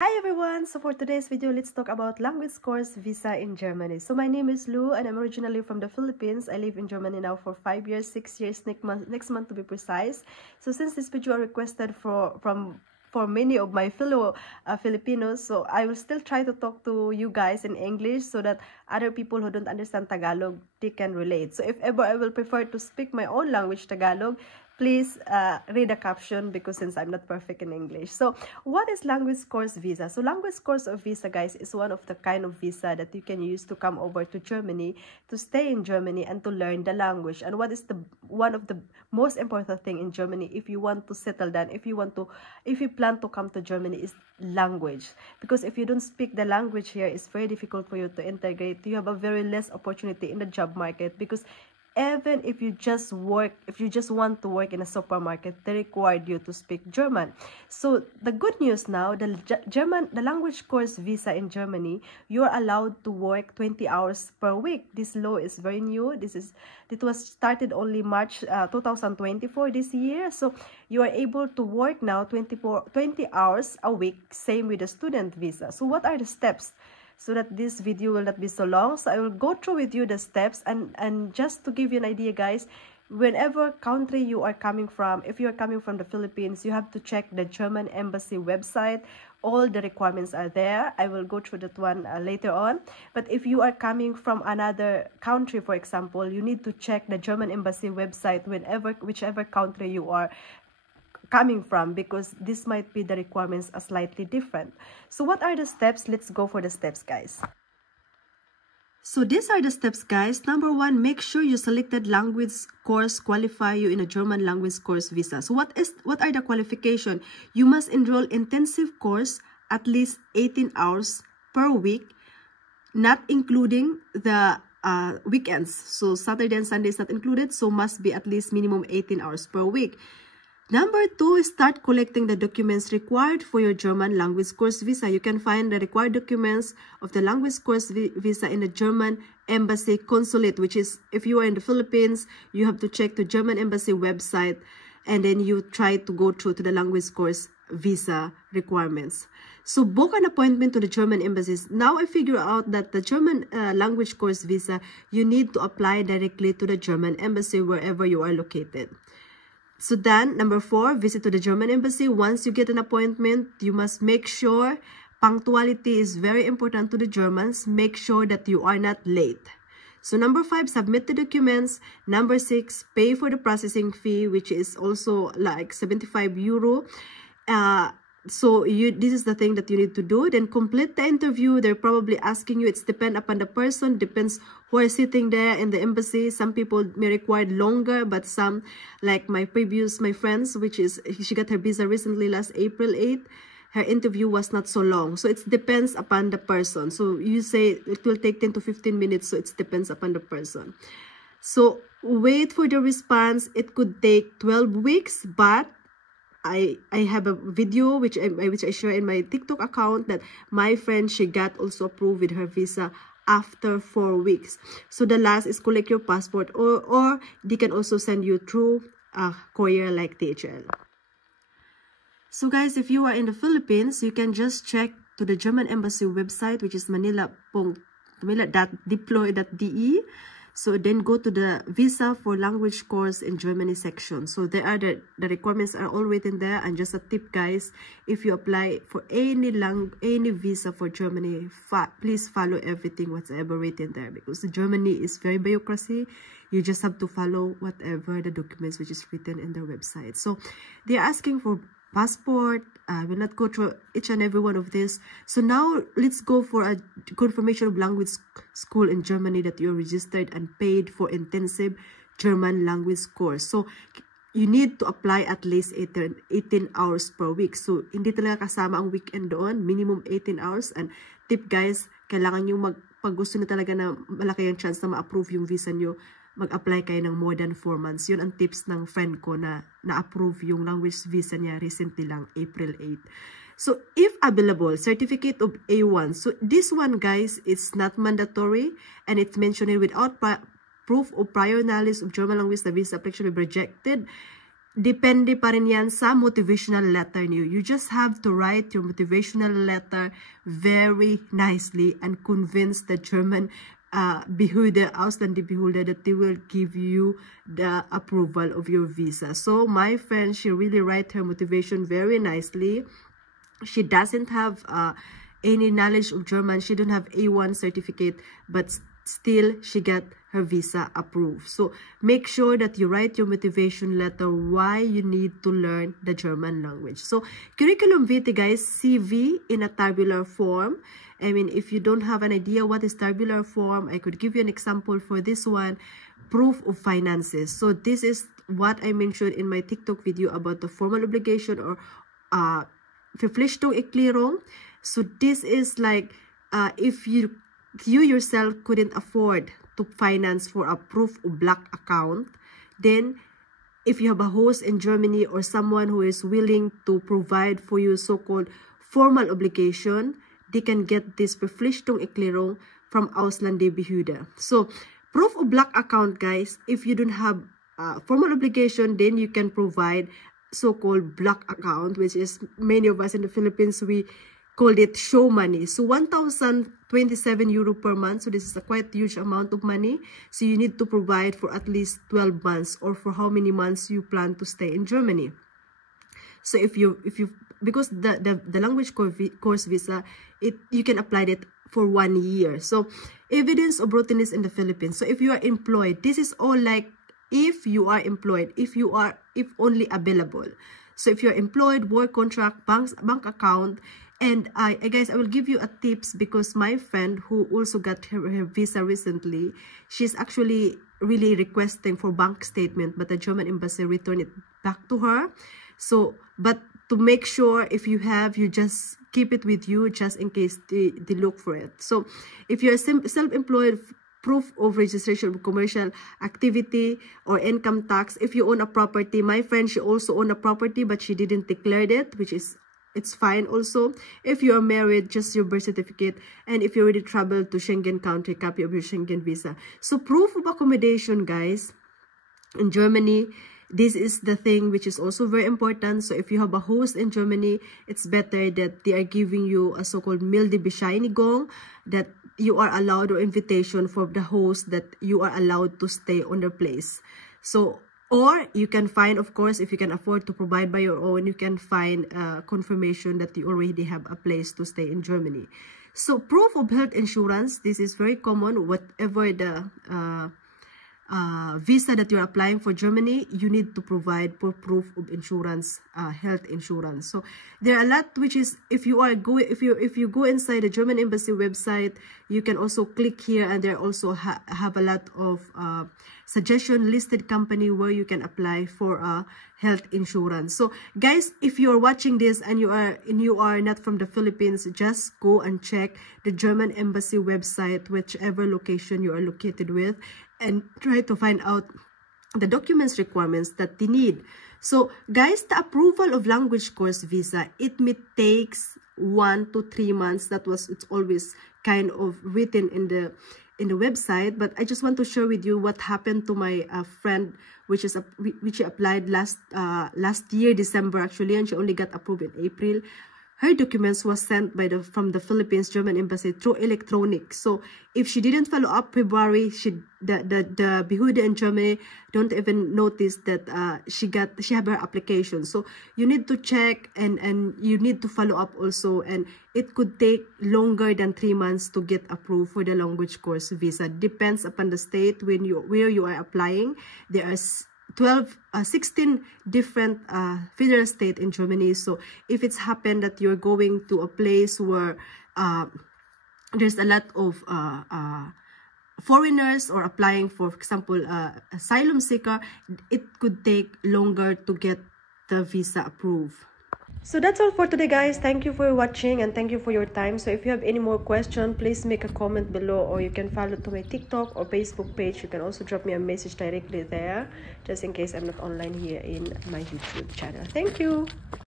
Hi everyone! So for today's video, let's talk about language course visa in Germany. So my name is Lou and I'm originally from the Philippines. I live in Germany now for 5 years, 6 years, next month to be precise. So since this video are requested for many of my fellow Filipinos, so I will still try to talk to you guys in English so that other people who don't understand Tagalog, they can relate. So if ever I will prefer to speak my own language, Tagalog, please read the caption because since I'm not perfect in English. So what is language course visa? So language course or visa, guys, is one of the kind of visa that you can use to come over to Germany, to stay in Germany and to learn the language. And what is the one of the most important thing in Germany if you want to settle down, if you plan to come to Germany, is language. Because if you don't speak the language here, it's very difficult for you to integrate. You have a very less opportunity in the job market because even if you just want to work in a supermarket, they required you to speak German. So the good news now, the language course visa in Germany, you're allowed to work 20 hours per week. This law is very new. It was started only March 2024 this year. So you are able to work now 20 hours a week, same with the student visa. So what are the steps? So that this video will not be so long, so I will go through with you the steps and just to give you an idea, guys, whenever country you are coming from, if you are coming from the Philippines, you have to check the German embassy website. All the requirements are there. I will go through that one later on. But if you are coming from another country, for example, you need to check the German embassy website whichever country you are coming from, because this might be the requirements are slightly different. So what are the steps? Let's go for the steps, guys. So these are the steps, guys. Number one, make sure you selected language course qualify you in a German language course visa. So what are the qualification? You must enroll intensive course at least 18 hours per week, not including the weekends. So Saturday and Sunday is not included, so must be at least minimum 18 hours per week. Number two, start collecting the documents required for your German language course visa. You can find the required documents of the language course visa in the German embassy consulate, which is, if you are in the Philippines, you have to check the German embassy website and then you try to go through to the language course visa requirements. So book an appointment to the German embassies. Now I figure out that the German language course visa, you need to apply directly to the German embassy wherever you are located. So then, number four, visit to the German embassy. Once you get an appointment, you must make sure punctuality is very important to the Germans. Make sure that you are not late. So number five, submit the documents. Number six, pay for the processing fee, which is also like 75 euro. So this is the thing that you need to do. Then complete the interview. They're probably asking you. It's depend upon the person. Depends who are sitting there in the embassy. Some people may require longer, but some, like my friends, which is, she got her visa recently last April 8th. Her interview was not so long. So it depends upon the person. So you say it will take 10 to 15 minutes. So it depends upon the person. So wait for the response. It could take 12 weeks, but I have a video which I share in my TikTok account that my friend, she got also approved with her visa after 4 weeks. So the last is collect your passport, or they can also send you through a courier like DHL. So guys, if you are in the Philippines, you can just check to the German embassy website, which is manila.deploy.de. So then go to the visa for language course in Germany section. So there are the requirements are all written there. And just a tip, guys, if you apply for any visa for Germany, please follow everything whatever written there, because Germany is very bureaucracy. You just have to follow whatever the documents which is written in their website. So they're asking for passport. I will not go through each and every one of this. So now let's go for a confirmation of language school in Germany that you're registered and paid for intensive German language course. So you need to apply at least 18 hours per week. So hindi talaga kasama ang weekend doon, minimum 18 hours. And tip, guys, kailangan nyo pag gusto na talaga na malaki ang chance na ma-approve yung visa nyo, mag-apply kayo ng more than 4 months. Yun ang tips ng friend ko na na-approve yung language visa niya recently lang, April 8. So, if available, certificate of A1. So, this one, guys, it's not mandatory and it's mentioned without proof of prior knowledge of German language, the visa application will be rejected. depende pa rin yan sa motivational letter niyo. You just have to write your motivational letter very nicely and convince the German Behörde, Ausländerbehörde, that they will give you the approval of your visa. So my friend, she really write her motivation very nicely. She doesn't have any knowledge of German. She don't have A1 certificate, but still she got her visa approved. So make sure that you write your motivation letter why you need to learn the German language. So curriculum vitae, guys, CV in a tabular form. I mean, if you don't have an idea what is tabular form, I could give you an example for this one. Proof of finances. So this is what I mentioned in my TikTok video about the formal obligation or Verpflichtungserklärung. So this is like if you yourself couldn't afford to finance for a proof of black account, then if you have a host in Germany or someone who is willing to provide for you so-called formal obligation, they can get this Verpflichtungserklärung from Ausländerbehörde. So proof of black account, guys, if you don't have formal obligation, then you can provide so-called black account, which is many of us in the Philippines, we called it show money. So 1,027 euro per month. So this is a quite huge amount of money. So you need to provide for at least 12 months or for how many months you plan to stay in Germany. So if you because the language course visa, you can apply it for 1 year. So evidence of rootedness in the Philippines. So if you are employed, this is all like if you are employed, if only available. So if you're employed, work contract, bank account. And guys, I will give you a tips because my friend who also got her visa recently, she's actually really requesting for bank statement, but the German embassy returned it back to her. So, but to make sure if you have, you just keep it with you just in case they look for it. So if you're self-employed, proof of registration of commercial activity or income tax. If you own a property, my friend, she also owned a property, but she didn't declare it, which is it's fine also. If you are married, just your birth certificate. And if you already traveled to Schengen country, copy of your Schengen visa. So proof of accommodation, guys, in Germany, this is the thing which is also very important. So if you have a host in Germany, it's better that they are giving you a so-called milde Bescheinigung, that you are allowed, or invitation for the host that you are allowed to stay on their place. So, or you can find, of course, if you can afford to provide by your own, you can find confirmation that you already have a place to stay in Germany. So proof of health insurance, this is very common. Whatever the visa that you're applying for Germany, you need to provide for proof of insurance, health insurance. So there are a lot, which is if you go inside the German embassy website, you can also click here, and there also have a lot of suggestion listed company where you can apply for health insurance. So guys, if you are watching this and you are not from the Philippines, just go and check the German embassy website, whichever location you are located with, and try to find out the documents requirements that they need. So guys, the approval of language course visa, it may takes 1 to 3 months. It's always kind of written in the website, but I just want to share with you what happened to my friend, which she applied last year December actually, and she only got approved in April. Her documents was sent from the Philippines German embassy through electronic. So if she didn't follow up February, the Behörde in Germany don't even notice that she have her application. So you need to check and you need to follow up also, and it could take longer than 3 months to get approved for the language course visa. Depends upon the state where you are applying. There are 16 different federal states in Germany. So if it's happened that you're going to a place where there's a lot of foreigners or applying for example, asylum seeker, it could take longer to get the visa approved. So that's all for today, guys. Thank you for watching and thank you for your time. So if you have any more questions, please make a comment below, or you can follow to my TikTok or Facebook page. You can also drop me a message directly there, just in case I'm not online here in my YouTube channel. Thank you.